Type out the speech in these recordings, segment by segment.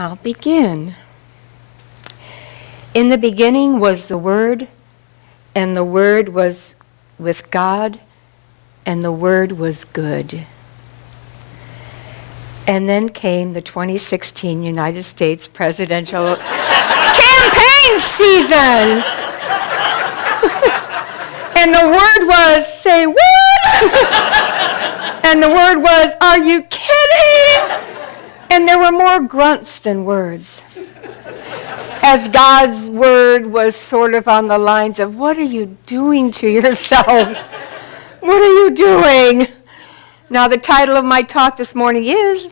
I'll begin. In the beginning was the Word, and the Word was with God, and the Word was good. And then came the 2016 United States presidential campaign season. And the word was, say what? And the word was, are you kidding? And there were more grunts than words. As God's word was sort of on the lines of, what are you doing to yourself? What are you doing? Now, the title of my talk this morning is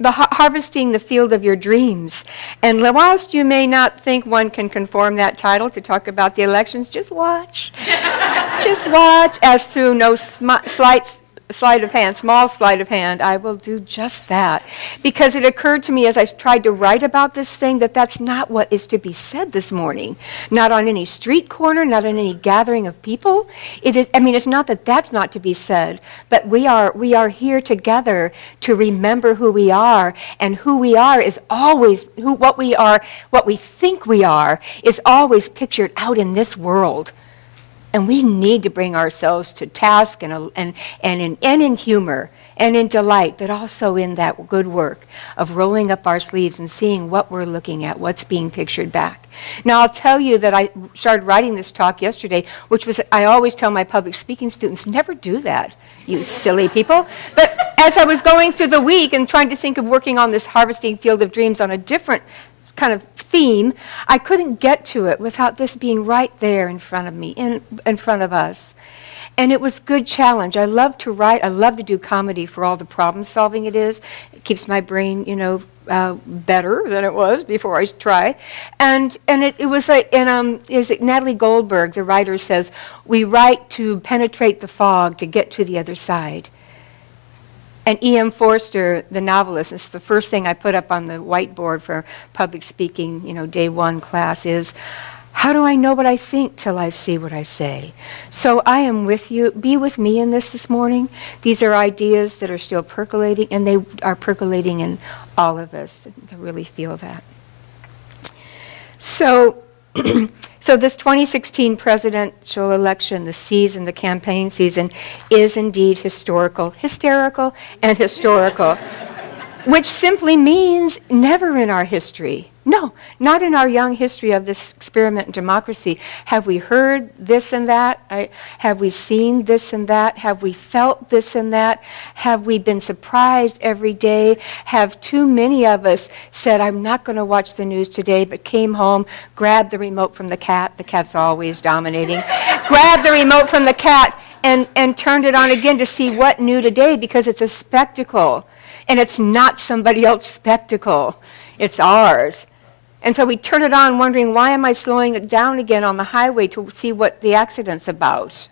Harvesting the Field of Your Dreams. And whilst you may not think one can conform that title to talk about the elections, just watch. Just watch as through no small sleight of hand, I will do just that. Because it occurred to me as I tried to write about this thing that that's not what is to be said this morning. Not on any street corner, not in any gathering of people. It is, I mean, it's not that that's not to be said, but we are here together to remember who we are, and who we are is always, what we think we are is always pictured out in this world. And we need to bring ourselves to task and in humor and in delight, but also in that good work of rolling up our sleeves and seeing what we're looking at, what's being pictured back. Now, I'll tell you that I started writing this talk yesterday, which was, I always tell my public speaking students, never do that, you silly people. But as I was going through the week and trying to think of working on this harvesting field of dreams on a different kind of theme, I couldn't get to it without this being right there in front of me, in front of us. And it was a good challenge. I love to write. I love to do comedy for all the problem solving it is. It keeps my brain, you know, better than it was before I try. And it was like, is it Natalie Goldberg, the writer, says, we write to penetrate the fog to get to the other side. And E.M. Forster, the novelist, it's the first thing I put up on the whiteboard for public speaking, you know, day one class is, how do I know what I think till I see what I say? So I am with you. Be with me in this morning. These are ideas that are still percolating, and they are percolating in all of us. I really feel that. So, so this 2016 presidential election, the season, the campaign season, is indeed hysterical, and historical, which simply means never in our history. No, not in our young history of this experiment in democracy. Have we heard this and that? Have we seen this and that? Have we felt this and that? Have we been surprised every day? Have too many of us said, I'm not going to watch the news today, but came home, grabbed the remote from the cat. The cat's always dominating. Grabbed the remote from the cat and turned it on again to see what new today, because it's a spectacle. And it's not somebody else's spectacle. It's ours. And so we turn it on wondering, why am I slowing it down again on the highway to see what the accident's about?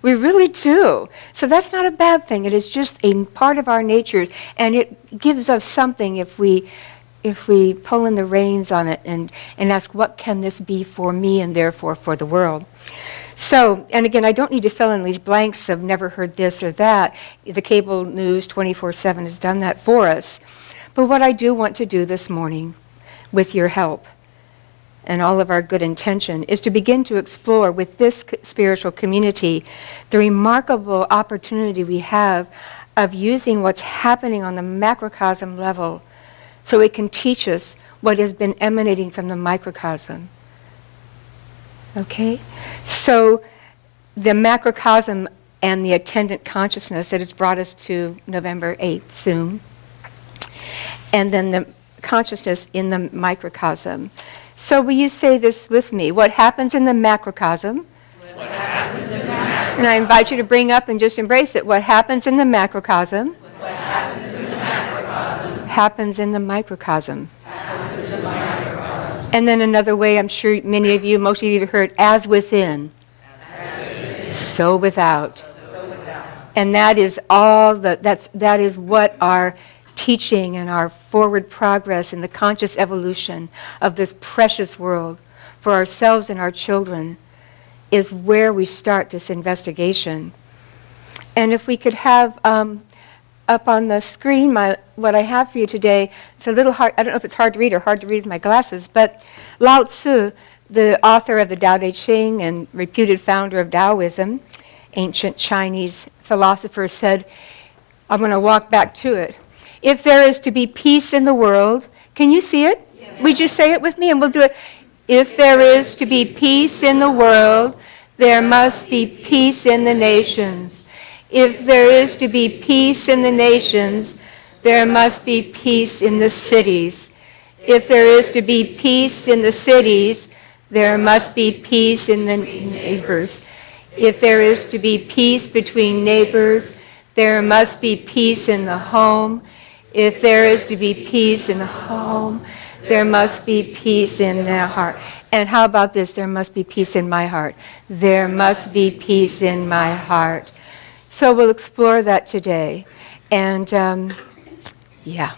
We really do. So that's not a bad thing. It is just a part of our natures, and it gives us something if we pull in the reins on it and ask, what can this be for me and therefore for the world? So, and again, I don't need to fill in these blanks of never heard this or that. The cable news 24/7 has done that for us. But what I do want to do this morning, with your help and all of our good intention, is to begin to explore with this spiritual community the remarkable opportunity we have of using what's happening on the macrocosm level so it can teach us what has been emanating from the microcosm. Okay? So the macrocosm and the attendant consciousness that has brought us to November 8th soon, and then the consciousness in the microcosm. So will you say this with me? What happens in the macrocosm? What happens in the macrocosm? And I invite you to bring up and just embrace it. What happens in the macrocosm? What happens in the macrocosm? Happens in the microcosm. Happens in the microcosm. And then another way, I'm sure many of you, most of you have heard, as within, so without. So without. And that is all that is what our teaching and our forward progress in the conscious evolution of this precious world for ourselves and our children is where we start this investigation. And if we could have up on the screen what I have for you today. It's a little hard. I don't know if it's hard to read or hard to read with my glasses, but Lao Tzu, the author of the Tao Te Ching and reputed founder of Taoism, ancient Chinese philosopher, said, I'm going to walk back to it. If there is to be peace in the world, can you see it? Yes. Would you say it with me and we'll do it? If there is to be peace in the world, there must be peace in the nations. If there is to be peace in the nations, there must be peace in the cities. If there is to be peace in the cities, there must be peace in the neighbors. If there is to be peace between neighbors, there must be peace in the home. If there is to be peace in the home, there must be peace in their heart. And how about this? There must be peace in my heart. There must be peace in my heart. So we'll explore that today. And yeah.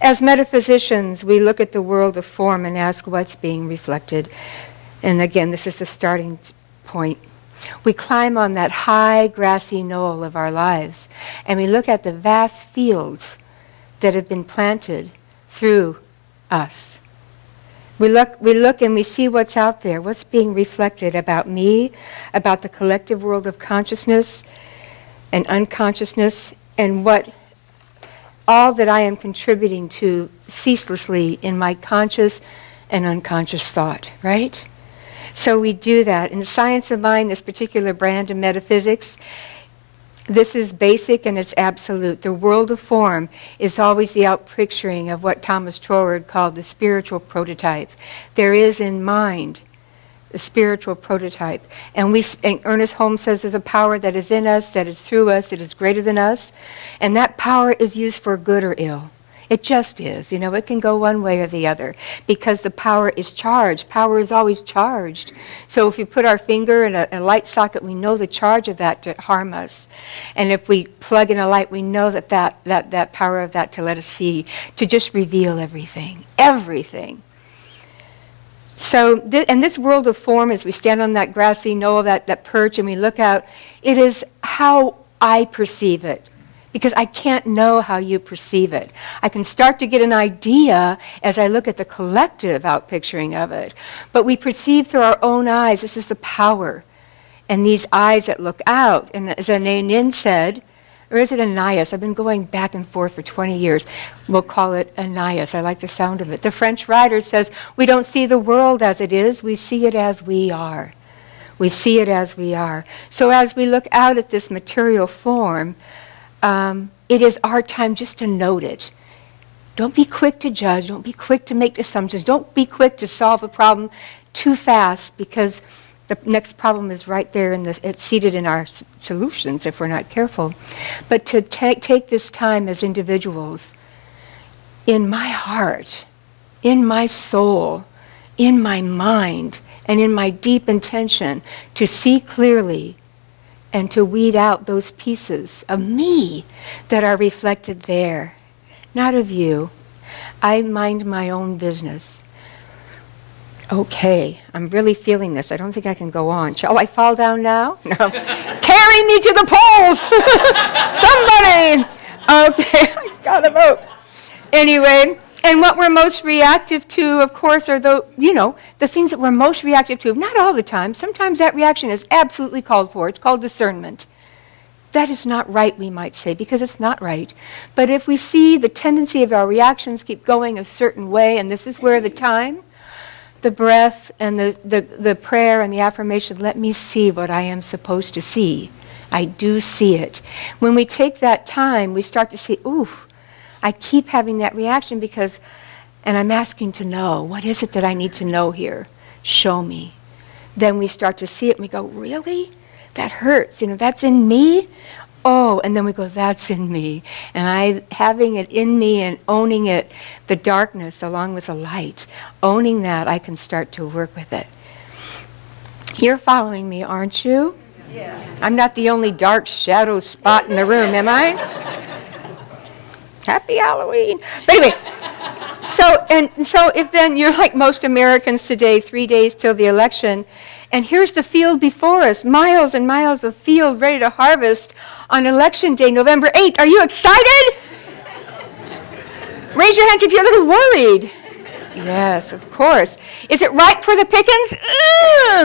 As metaphysicians, we look at the world of form and ask what's being reflected. And again, this is the starting point. We climb on that high grassy knoll of our lives, and we look at the vast fields that have been planted through us. We look and we see what's out there, what's being reflected about me, about the collective world of consciousness and unconsciousness, and what all that I am contributing to ceaselessly in my conscious and unconscious thought, right? So we do that. In the science of mind, this particular brand of metaphysics, this is basic and it's absolute. The world of form is always the outpicturing of what Thomas Troward called the spiritual prototype. There is in mind the spiritual prototype. And Ernest Holmes says there's a power that is in us, that is through us, that is greater than us. And that power is used for good or ill. It just is. You know, it can go one way or the other because the power is charged. Power is always charged. So if you put our finger in a light socket, we know the charge of that to harm us. And if we plug in a light, we know that power of that to let us see, to just reveal everything. Everything. So, this world of form, as we stand on that grassy knoll, that perch, and we look out, it is how I perceive it. Because I can't know how you perceive it. I can start to get an idea as I look at the collective outpicturing of it. But we perceive through our own eyes. This is the power. And these eyes that look out. And as Anaïs said, or is it Anais? I've been going back and forth for 20 years. We'll call it Anais. I like the sound of it. The French writer says, we don't see the world as it is. We see it as we are. We see it as we are. So as we look out at this material form, it is our time just to note it. Don't be quick to judge. Don't be quick to make assumptions. Don't be quick to solve a problem too fast because the next problem is right there, it's seated in our solutions if we're not careful. But to take this time as individuals, in my heart, in my soul, in my mind, and in my deep intention, to see clearly and to weed out those pieces of me that are reflected there, not of you. I mind my own business. Okay, I'm really feeling this. I don't think I can go on. Oh, I fall down now? No. Carry me to the poles! Somebody! Okay, I got a vote. Anyway, and what we're most reactive to, of course, are the things that we're most reactive to. Not all the time. Sometimes that reaction is absolutely called for. It's called discernment. That is not right, we might say, because it's not right. But if we see the tendency of our reactions keep going a certain way, and this is where the time, the breath, and the prayer and the affirmation, let me see what I am supposed to see. I do see it. When we take that time, we start to see, oof, I keep having that reaction because, and I'm asking to know, what is it that I need to know here? Show me. Then we start to see it and we go, really? That hurts. That's in me? Oh, and then we go, that's in me. And having it in me and owning it, the darkness along with the light, owning that, I can start to work with it. You're following me, aren't you? Yes. I'm not the only dark shadow spot in the room, am I? Happy Halloween. But anyway, so if then you're like most Americans today, 3 days till the election, and here's the field before us, miles and miles of field ready to harvest on Election Day, November 8th. Are you excited? Raise your hands if you're a little worried. Yes, of course. Is it ripe for the pickings?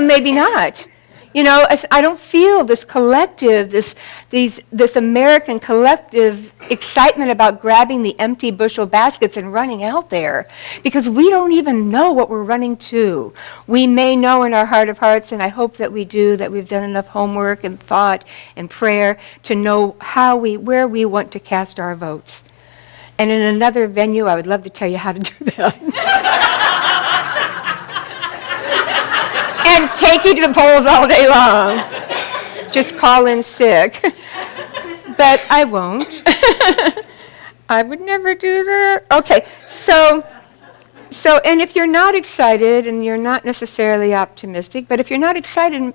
Maybe not. You know, I don't feel this collective, this American collective excitement about grabbing the empty bushel baskets and running out there, because we don't even know what we're running to. We may know in our heart of hearts, and I hope that we do, that we've done enough homework and thought and prayer to know where we want to cast our votes. And in another venue, I would love to tell you how to do that. And take you to the polls all day long. Just call in sick. But I won't. I would never do that. Okay, so, and if you're not excited, and you're not necessarily optimistic, but if you're not excited,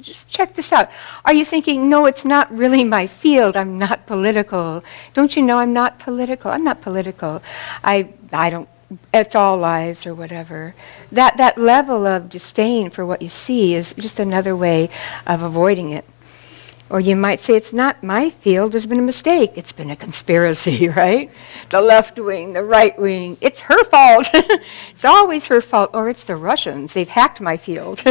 just check this out. Are you thinking, no, it's not really my field, I'm not political? Don't you know I'm not political? I'm not political. I don't, it's all lies or whatever. That level of disdain for what you see is just another way of avoiding it. Or you might say, it's not my field, there's been a mistake. It's been a conspiracy, right? The left wing, the right wing, it's her fault. It's always her fault. Or it's the Russians, they've hacked my field.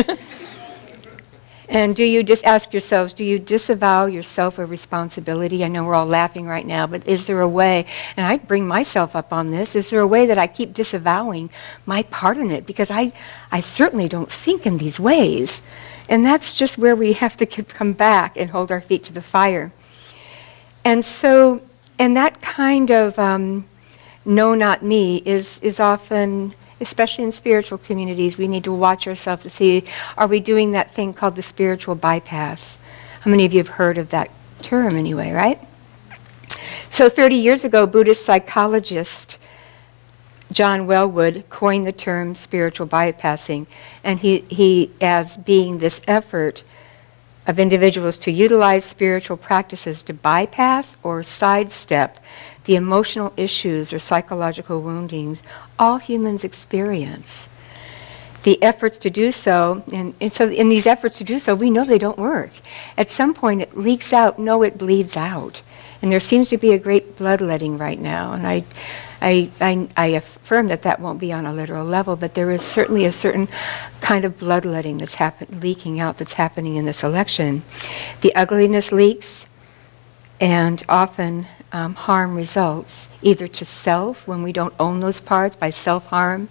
And do you just ask yourselves, do you disavow yourself of responsibility? I know we're all laughing right now, but is there a way, and I bring myself up on this, is there a way that I keep disavowing my part in it? Because I certainly don't think in these ways. And that's just where we have to come back and hold our feet to the fire. And so, and that kind of no, not me is often, especially in spiritual communities, we need to watch ourselves to see, are we doing that thing called the spiritual bypass? How many of you have heard of that term anyway, right? So 30 years ago, Buddhist psychologist John Wellwood coined the term spiritual bypassing, and he as being this effort of individuals to utilize spiritual practices to bypass or sidestep the emotional issues or psychological woundings all humans experience. The efforts to do so, and so in these efforts to do so, we know they don't work. At some point it leaks out, no, it bleeds out. And there seems to be a great bloodletting right now, and I affirm that that won't be on a literal level, but there is certainly a certain kind of bloodletting that's leaking out that's happening in this election. The ugliness leaks, and often harm results, either to self, when we don't own those parts, by self-harm,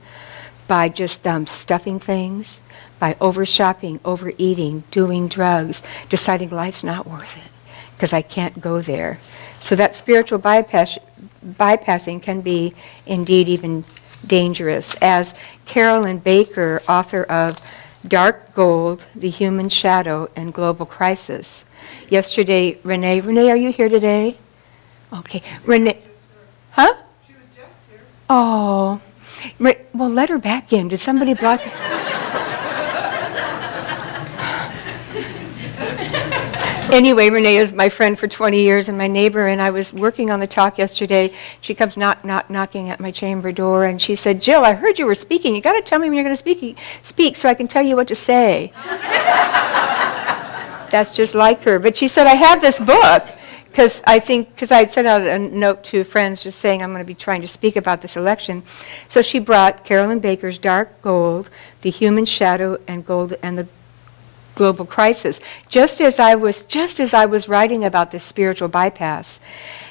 by just stuffing things, by over-shopping, overeating, doing drugs, deciding life's not worth it because I can't go there. So that spiritual bypassing can be indeed even dangerous. As Carolyn Baker, author of Dark Gold, The Human Shadow and Global Crisis. Yesterday, Renee, are you here today? Okay, Renee, huh? She was just here. Oh, well, let her back in. Did somebody block? Anyway, Renee is my friend for 20 years and my neighbor, and I was working on the talk yesterday. She comes knocking at my chamber door, and she said, Jill, I heard you were speaking. You got to tell me when you're going to speak so I can tell you what to say. That's just like her. But she said, I have this book. Because I had sent out a note to friends just saying I'm going to be trying to speak about this election. So she brought Carolyn Baker's Dark Gold, The Human Shadow and the Global Crisis, just as I was writing about this spiritual bypass.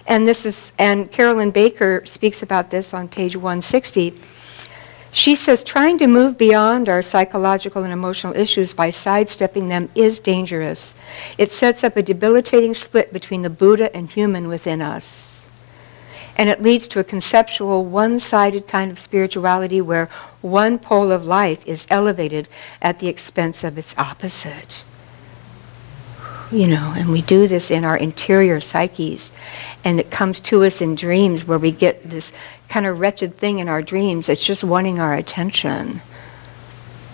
And Carolyn Baker speaks about this on page 160. She says, trying to move beyond our psychological and emotional issues by sidestepping them is dangerous. It sets up a debilitating split between the Buddha and human within us. And it leads to a conceptual, one-sided kind of spirituality where one pole of life is elevated at the expense of its opposite. You know, and we do this in our interior psyches. And it comes to us in dreams where we get this kind of wretched thing in our dreams that's just wanting our attention.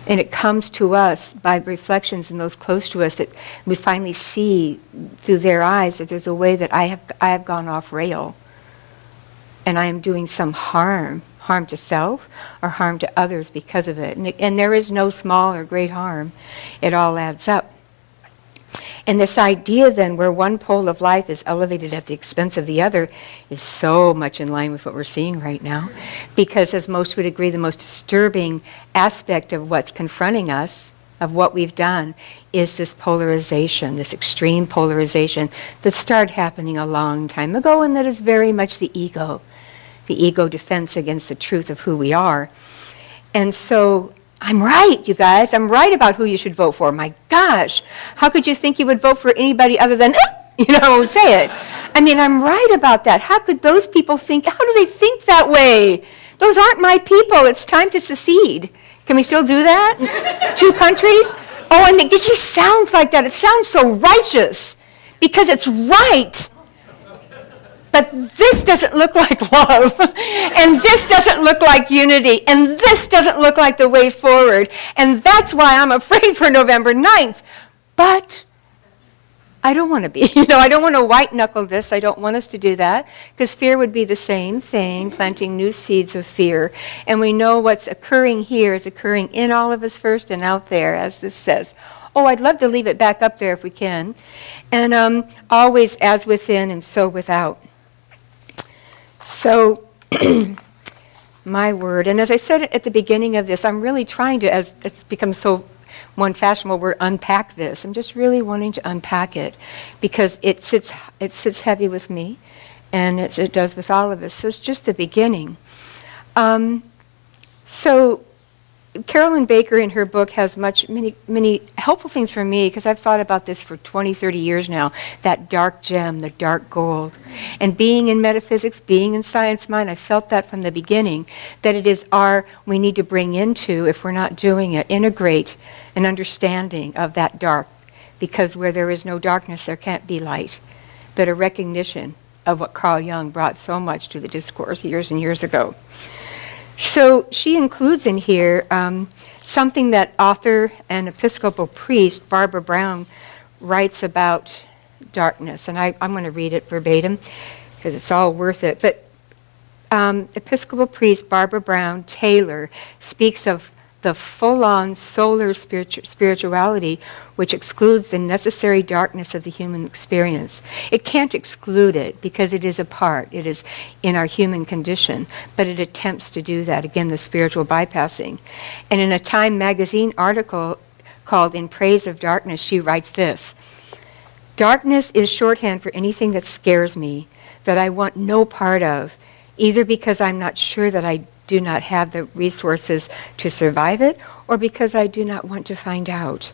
And it comes to us by reflections in those close to us that we finally see through their eyes that there's a way that I have gone off rail. And I am doing some harm to self or harm to others because of it. And there is no small or great harm. It all adds up. And this idea then where one pole of life is elevated at the expense of the other is so much in line with what we're seeing right now. Because as most would agree, the most disturbing aspect of what's confronting us, of what we've done, is this polarization, this extreme polarization that started happening a long time ago, and that is very much the ego defense against the truth of who we are. And so I'm right, you guys. I'm right about who you should vote for. My gosh, how could you think you would vote for anybody other than, say it. I mean, I'm right about that. How could those people think, how do they think that way? Those aren't my people. It's time to secede. Can we still do that? 2 countries? Oh, and it just sounds like that. It sounds so righteous because it's right. But this doesn't look like love, and this doesn't look like unity, and this doesn't look like the way forward. And that's why I'm afraid for November 9th. But I don't want to be. I don't want to white-knuckle this. I don't want us to do that, because fear would be the same thing, planting new seeds of fear. And we know what's occurring here is occurring in all of us first and out there, as this says. Oh, I'd love to leave it back up there if we can. And always as within and so without. So, my word, and as I said at the beginning of this, I'm really trying to, as it's become so one fashionable word, unpack this. I'm just really wanting to unpack it because it sits heavy with me, and it does with all of us. So it's just the beginning. So Carolyn Baker in her book has many helpful things for me, because I've thought about this for 20, 30 years now, that dark gem, the dark gold. And being in metaphysics, being in science mind, I felt that from the beginning, that it is we need to bring into, if we're not doing it, integrate an understanding of that dark, because where there is no darkness, there can't be light. But a recognition of what Carl Jung brought so much to the discourse years and years ago. So she includes in here something that author and Episcopal priest Barbara Brown writes about darkness. And I'm going to read it verbatim because it's all worth it. But Episcopal priest Barbara Brown Taylor speaks of the full-on solar spirituality which excludes the necessary darkness of the human experience. It can't exclude it because it is a part. It is in our human condition, but it attempts to do that. Again, the spiritual bypassing. And in a Time magazine article called In Praise of Darkness, she writes this: "Darkness is shorthand for anything that scares me, that I want no part of, either because I'm not sure that I do not have the resources to survive it, or because I do not want to find out.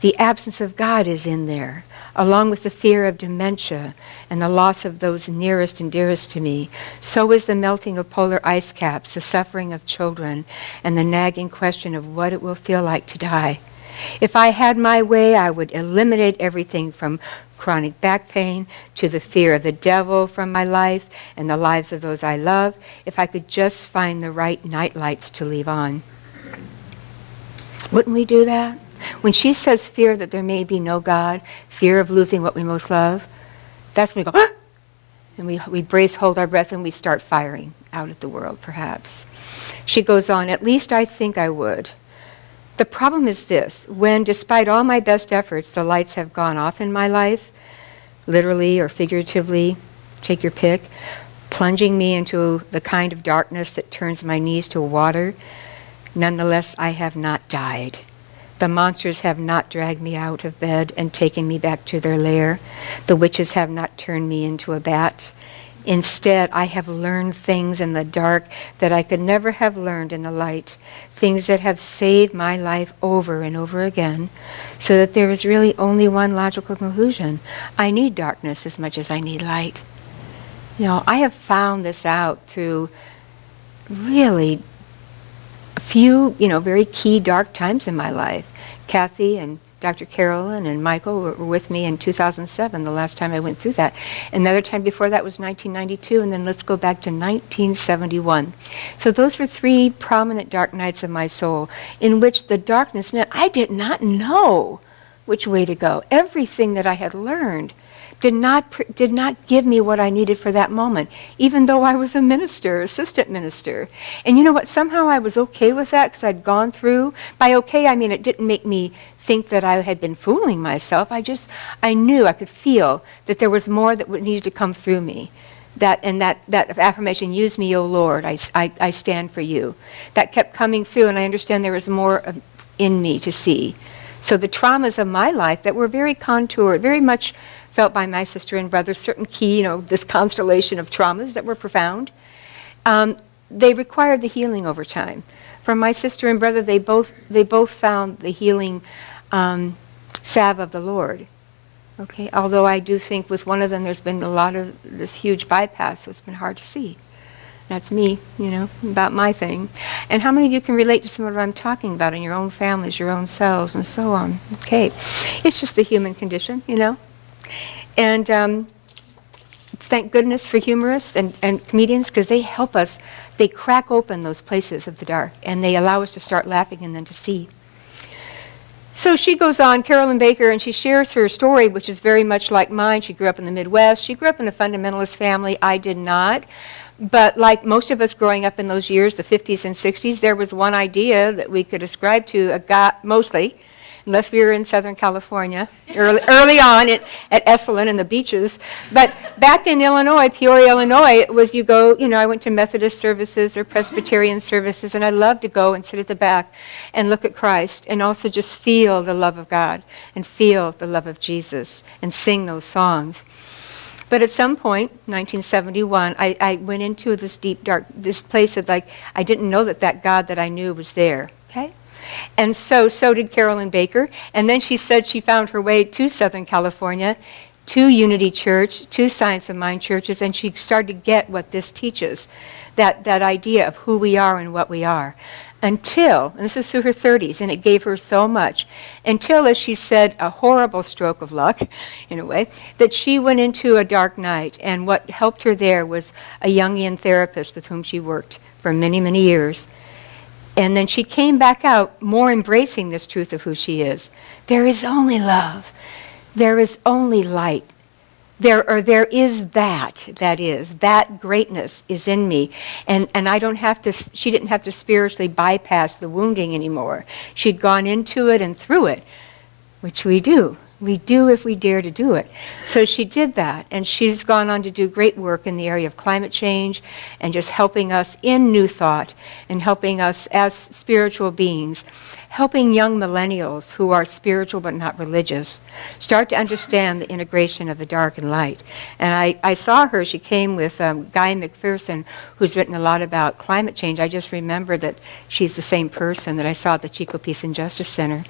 The absence of God is in there, along with the fear of dementia and the loss of those nearest and dearest to me. So is the melting of polar ice caps, the suffering of children, and the nagging question of what it will feel like to die. If I had my way, I would eliminate everything from chronic back pain to the fear of the devil from my life and the lives of those I love, if I could just find the right night lights to leave on." Wouldn't we do that? When she says fear that there may be no God, fear of losing what we most love, that's when we go, ah! And we brace, hold our breath, and we start firing out at the world, perhaps. She goes on, "At least I think I would. The problem is this: when, despite all my best efforts, the lights have gone off in my life, literally or figuratively, take your pick, plunging me into the kind of darkness that turns my knees to water, nonetheless, I have not died. The monsters have not dragged me out of bed and taken me back to their lair. The witches have not turned me into a bat. Instead, I have learned things in the dark that I could never have learned in the light, things that have saved my life over and over again, so that there is really only one logical conclusion. I need darkness as much as I need light." I have found this out through really a few, very key dark times in my life. Kathy and Dr. Carolyn and Michael were with me in 2007, the last time I went through that. Another time before that was 1992, and then let's go back to 1971. So those were 3 prominent dark nights of my soul, in which the darkness meant I did not know which way to go. Everything that I had learned did not give me what I needed for that moment, even though I was a minister, assistant minister. And you know what? Somehow I was okay with that because I'd gone through. By okay, I mean it didn't make me think that I had been fooling myself. I knew, I could feel that there was more that needed to come through me. That affirmation, use me, O Lord, I stand for you. That kept coming through, and I understand there was more in me to see. So the traumas of my life that were very contoured, very much felt by my sister and brother, certain key, this constellation of traumas that were profound, they required the healing over time. For my sister and brother, they both found the healing salve of the Lord. Okay, although I do think with one of them there's been a lot of this huge bypass, so it's been hard to see. That's me, about my thing. And how many of you can relate to some of what I'm talking about in your own families, your own selves, and so on? Okay, it's just the human condition, And thank goodness for humorists and comedians, because they help us. They crack open those places of the dark, and they allow us to start laughing and then to see. So she goes on, Carolyn Baker, and she shares her story, which is very much like mine. She grew up in the Midwest. She grew up in a fundamentalist family. I did not. But like most of us growing up in those years, the 50s and 60s, there was one idea that we could ascribe to a God, mostly, unless we were in Southern California, early on at Esalen and the beaches. But back in Illinois, Peoria, Illinois, it was you go, I went to Methodist services or Presbyterian services, and I loved to go and sit at the back and look at Christ and also just feel the love of God and feel the love of Jesus and sing those songs. But at some point, 1971, I went into this deep, dark, this place of I didn't know that God that I knew was there, okay? And so did Carolyn Baker. And then she said she found her way to Southern California, to Unity Church, to Science of Mind churches, and she started to get what this teaches, that idea of who we are and what we are. Until, and this was through her 30s, and it gave her so much, until, as she said, a horrible stroke of luck, in a way, that she went into a dark night, and what helped her there was a Jungian therapist with whom she worked for many, many years. And then she came back out more embracing this truth of who she is. There is only love. There is only light. There is that greatness is in me. And I don't have to, she didn't have to spiritually bypass the wounding anymore. She'd gone into it and through it, which we do. We do if we dare to do it. So she did that, and she's gone on to do great work in the area of climate change and just helping us in new thought and helping us as spiritual beings, helping young millennials who are spiritual but not religious start to understand the integration of the dark and light. And I saw her, she came with Guy McPherson, who's written a lot about climate change. I just remember that she's the same person that I saw at the Chico Peace and Justice Center.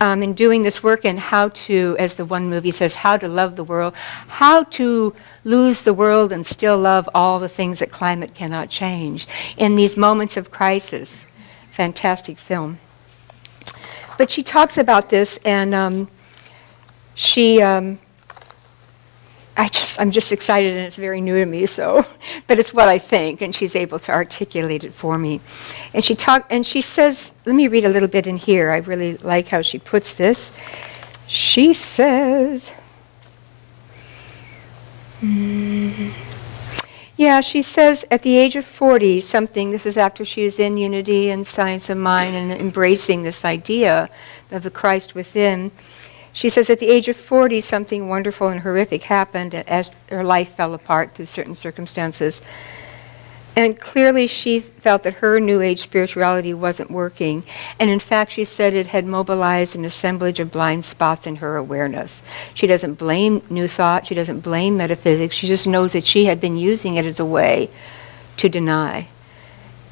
In doing this work and how to, as the one movie says, how to love the world, how to lose the world and still love all the things that climate cannot change in these moments of crisis. Fantastic film. But she talks about this, and I'm just excited, and it's very new to me, so, but it's what I think, and she's able to articulate it for me. And she says, let me read a little bit in here. I really like how she puts this. She says, she says at the age of 40 something, this is after she was in Unity and Science of Mind and embracing this idea of the Christ within. She says at the age of 40, something wonderful and horrific happened as her life fell apart through certain circumstances. And clearly she felt that her New Age spirituality wasn't working. And in fact, she said it had mobilized an assemblage of blind spots in her awareness. She doesn't blame New Thought. She doesn't blame metaphysics. She just knows that she had been using it as a way to deny.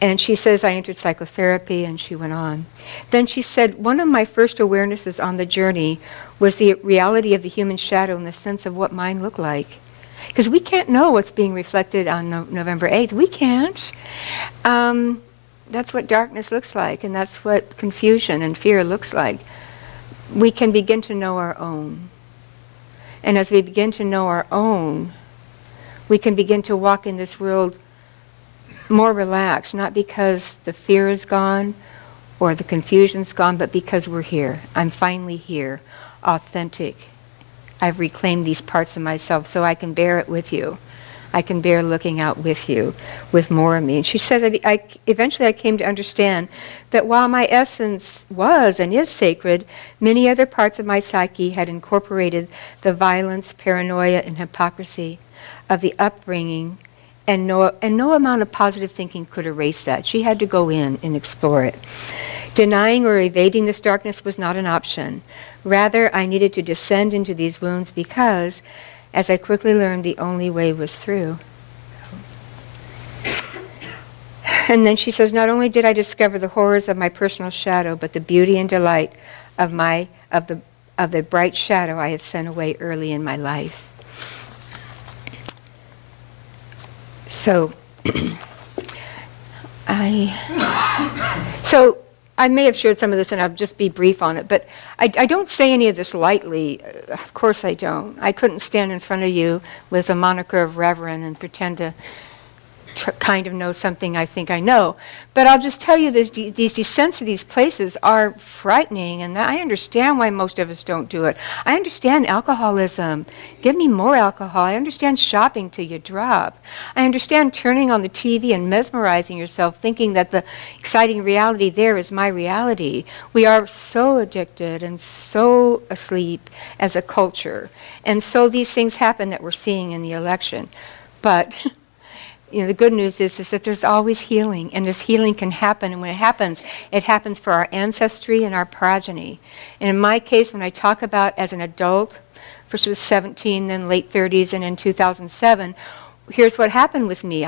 And she says, I entered psychotherapy, and she went on. Then she said, one of my first awarenesses on the journey was the reality of the human shadow in the sense of what mine looked like. Because we can't know what's being reflected on November 8th. We can't. That's what darkness looks like, and that's what confusion and fear looks like. We can begin to know our own. And as we begin to know our own, we can begin to walk in this world more relaxed, not because the fear is gone or the confusion's gone, but because we're here. I'm finally here, authentic, I've reclaimed these parts of myself so I can bear it with you. I can bear looking out with you, with more of me. And she says, eventually I came to understand that while my essence was and is sacred, many other parts of my psyche had incorporated the violence, paranoia, and hypocrisy of the upbringing, and no amount of positive thinking could erase that. She had to go in and explore it. Denying or evading this darkness was not an option. Rather, I needed to descend into these wounds because, as I quickly learned, the only way was through. And then she says, not only did I discover the horrors of my personal shadow, but the beauty and delight of the bright shadow I had sent away early in my life. So, I may have shared some of this, and I'll just be brief on it, but I don't say any of this lightly. Of course I don't. I couldn't stand in front of you with a moniker of reverend and pretend to kind of know something I think I know. But I'll just tell you, these descents to these places are frightening, and I understand why most of us don't do it. I understand alcoholism. Give me more alcohol. I understand shopping till you drop. I understand turning on the TV and mesmerizing yourself, thinking that the exciting reality there is my reality. We are so addicted and so asleep as a culture. And so these things happen that we're seeing in the election. But the good news is that there's always healing, and this healing can happen, and when it happens for our ancestry and our progeny. And in my case, when I talk about as an adult, first I was 17, then late 30s, and in 2007, here's what happened with me.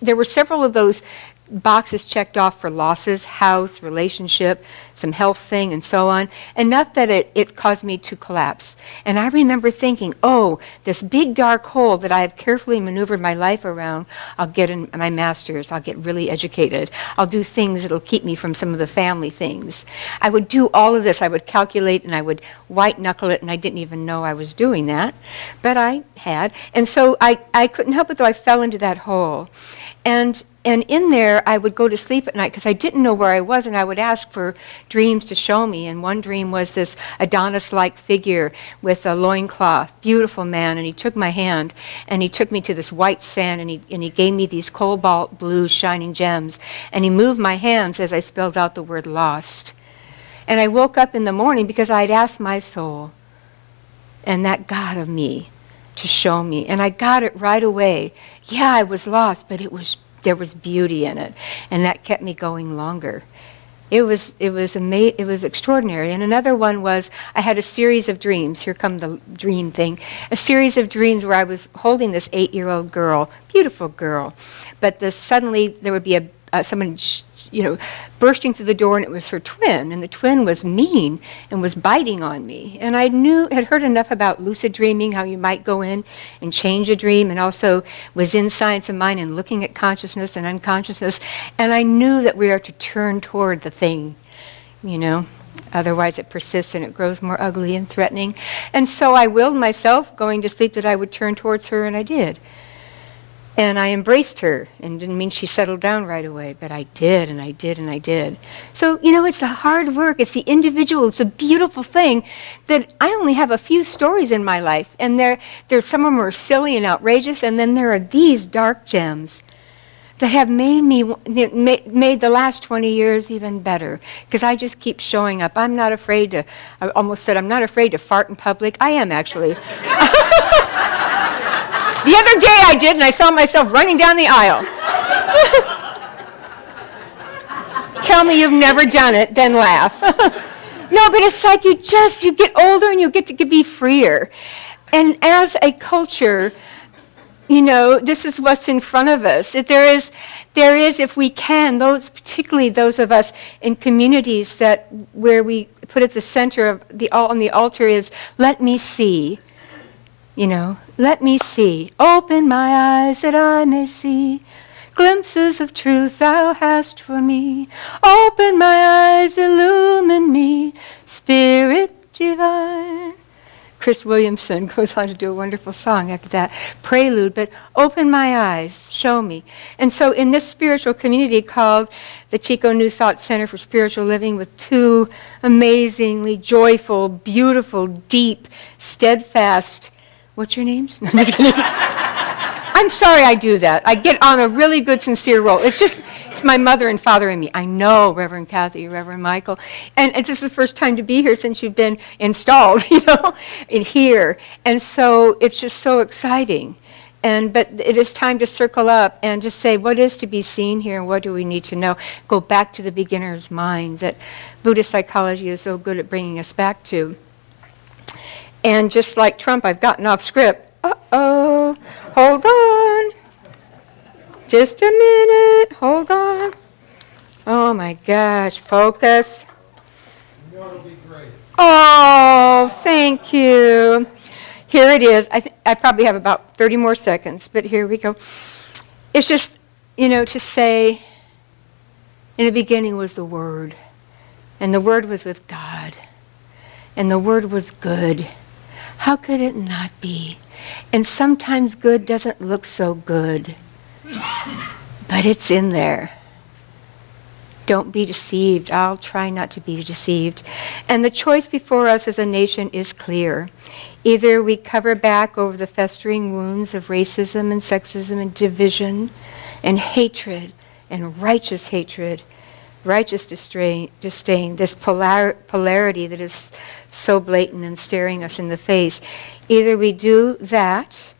There were several of those boxes checked off for losses, house, relationship, some health thing, and so on, enough that it caused me to collapse. And I remember thinking, oh, this big dark hole that I have carefully maneuvered my life around, I'll get in my master's, I'll get really educated, I'll do things that'll keep me from some of the family things. I would do all of this. I would calculate, and I would white knuckle it, and I didn't even know I was doing that, but I had. And so I couldn't help it, though I fell into that hole. And in there, I would go to sleep at night because I didn't know where I was, and I would ask for dreams to show me. And one dream was this Adonis-like figure with a loincloth, beautiful man, and he took my hand, and he took me to this white sand, and he gave me these cobalt blue shining gems, and he moved my hands as I spelled out the word lost. And I woke up in the morning because I had asked my soul and that God of me to show me, and I got it right away. Yeah, I was lost, but there was beauty in it, and that kept me going longer. It was extraordinary. And another one was I had a series of dreams. Here come the dream thing. A series of dreams where I was holding this 8-year-old girl, beautiful girl, but suddenly there would be someone bursting through the door, and it was her twin, and the twin was mean and was biting on me. And I had heard enough about lucid dreaming, how you might go in and change a dream, and also was in Science of Mind and looking at consciousness and unconsciousness, and I knew that we are to turn toward the thing, otherwise it persists and it grows more ugly and threatening. And so I willed myself, going to sleep, that I would turn towards her, and I did. And I embraced her, and didn't mean she settled down right away, but I did, and I did, and I did. So, it's the hard work, it's the individual, it's a beautiful thing that I only have a few stories in my life, and there's some of them are silly and outrageous, and then there are these dark gems that have made the last 20 years even better, because I just keep showing up. I almost said I'm not afraid to fart in public. I am, actually. The other day I did, and I saw myself running down the aisle. Tell me you've never done it, then laugh. No, but it's like you get older and you get to be freer. And as a culture, this is what's in front of us. There is, if we can, particularly those of us in communities where we put at the center of on the altar is, let me see. Let me see. Open my eyes that I may see glimpses of truth thou hast for me. Open my eyes, illumine me, Spirit divine. Chris Williamson goes on to do a wonderful song after that, Prelude, but open my eyes, show me. And so in this spiritual community called the Chico New Thought Center for Spiritual Living, with two amazingly joyful, beautiful, deep, steadfast, what's your names? No, I'm just kidding. I'm sorry I do that. I get on a really good, sincere roll. It's my mother and father and me. I know, Reverend Kathy, Reverend Michael. And it's just the first time to be here since you've been installed, in here. And so it's just so exciting. But it is time to circle up and just say, what is to be seen here and what do we need to know? Go back to the beginner's mind that Buddhist psychology is so good at bringing us back to. And just like Trump, I've gotten off script. Uh-oh. Hold on. Just a minute. Hold on. Oh, my gosh. Focus. It'll be great. Oh, thank you. Here it is. I probably have about 30 more seconds, but here we go. It's just, to say, in the beginning was the Word, and the Word was with God, and the Word was good. How could it not be? And sometimes good doesn't look so good, but it's in there. Don't be deceived. I'll try not to be deceived. And the choice before us as a nation is clear. Either we cover back over the festering wounds of racism and sexism and division and hatred and righteous hatred, righteous disdain, this polarity that is so blatant and staring us in the face. Either we do that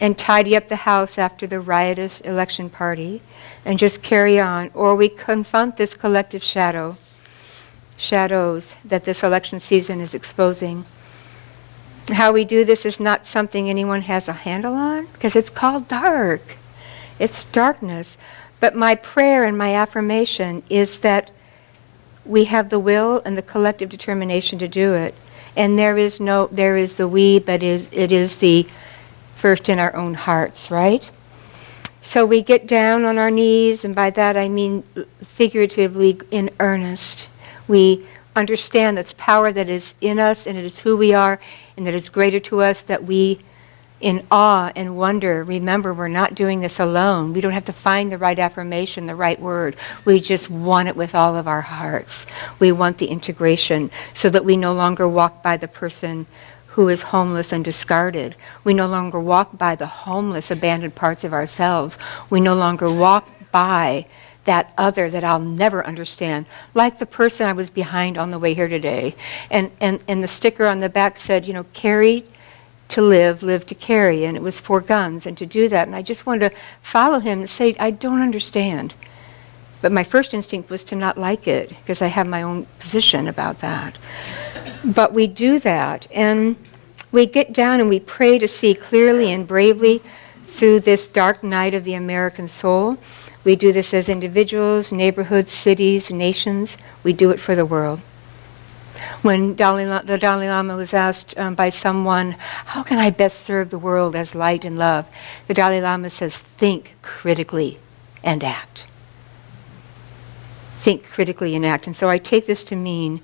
and tidy up the house after the riotous election party and just carry on, or we confront this collective shadows that this election season is exposing. How we do this is not something anyone has a handle on, because it's called dark. It's darkness. But my prayer and my affirmation is that we have the will and the collective determination to do it. And there is the we, but it is the first in our own hearts, right? So we get down on our knees, and by that I mean figuratively in earnest. We understand that the power that is in us, and it is who we are, and that is greater to us, that we, in awe and wonder, remember we're not doing this alone. We don't have to find the right affirmation, the right word. We just want it with all of our hearts. We want the integration so that we no longer walk by the person who is homeless and discarded. We no longer walk by the homeless, abandoned parts of ourselves. We no longer walk by that other that I'll never understand, like the person I was behind on the way here today. And the sticker on the back said, carry to live, live to carry, and it was 4 guns, and to do that. And I just wanted to follow him and say, I don't understand. But my first instinct was to not like it, because I have my own position about that. But we do that, and we get down and we pray to see clearly and bravely through this dark night of the American soul. We do this as individuals, neighborhoods, cities, nations. We do it for the world. When the Dalai Lama was asked by someone, how can I best serve the world as light and love? The Dalai Lama says, think critically and act. Think critically and act. And so I take this to mean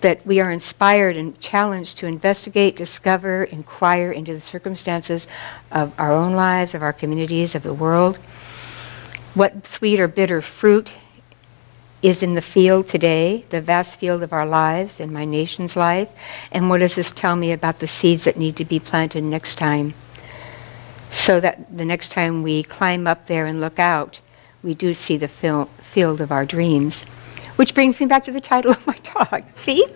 that we are inspired and challenged to investigate, discover, inquire into the circumstances of our own lives, of our communities, of the world. What sweet or bitter fruit is in the field today, the vast field of our lives and my nation's life, and what does this tell me about the seeds that need to be planted next time, so that the next time we climb up there and look out, we do see the field of our dreams. Which brings me back to the title of my talk, see?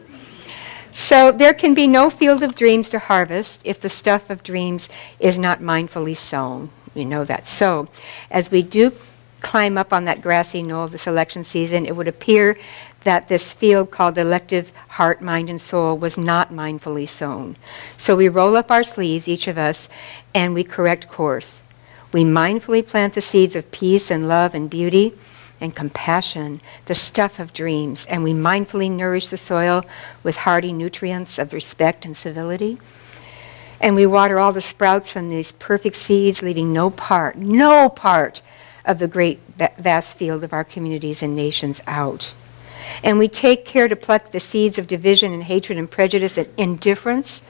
So there can be no field of dreams to harvest if the stuff of dreams is not mindfully sown. We know that. So as we do climb up on that grassy knoll this election season, it would appear that this field called elective heart, mind, and soul was not mindfully sown. So we roll up our sleeves, each of us, and we correct course. We mindfully plant the seeds of peace and love and beauty and compassion, the stuff of dreams, and we mindfully nourish the soil with hearty nutrients of respect and civility. And we water all the sprouts from these perfect seeds, leaving no part of the great vast field of our communities and nations out. And we take care to pluck the seeds of division and hatred and prejudice and indifference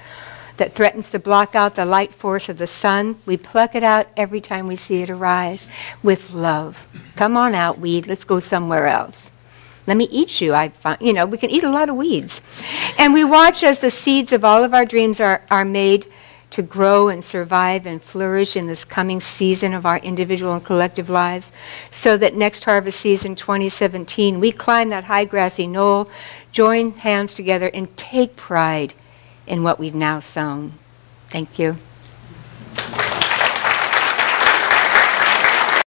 that threatens to block out the light force of the sun. We pluck it out every time we see it arise with love. Come on out, weed. Let's go somewhere else. Let me eat you. We can eat a lot of weeds. And we watch as the seeds of all of our dreams are made to grow and survive and flourish in this coming season of our individual and collective lives, so that next harvest season, 2017, we climb that high grassy knoll, join hands together, and take pride in what we've now sown. Thank you.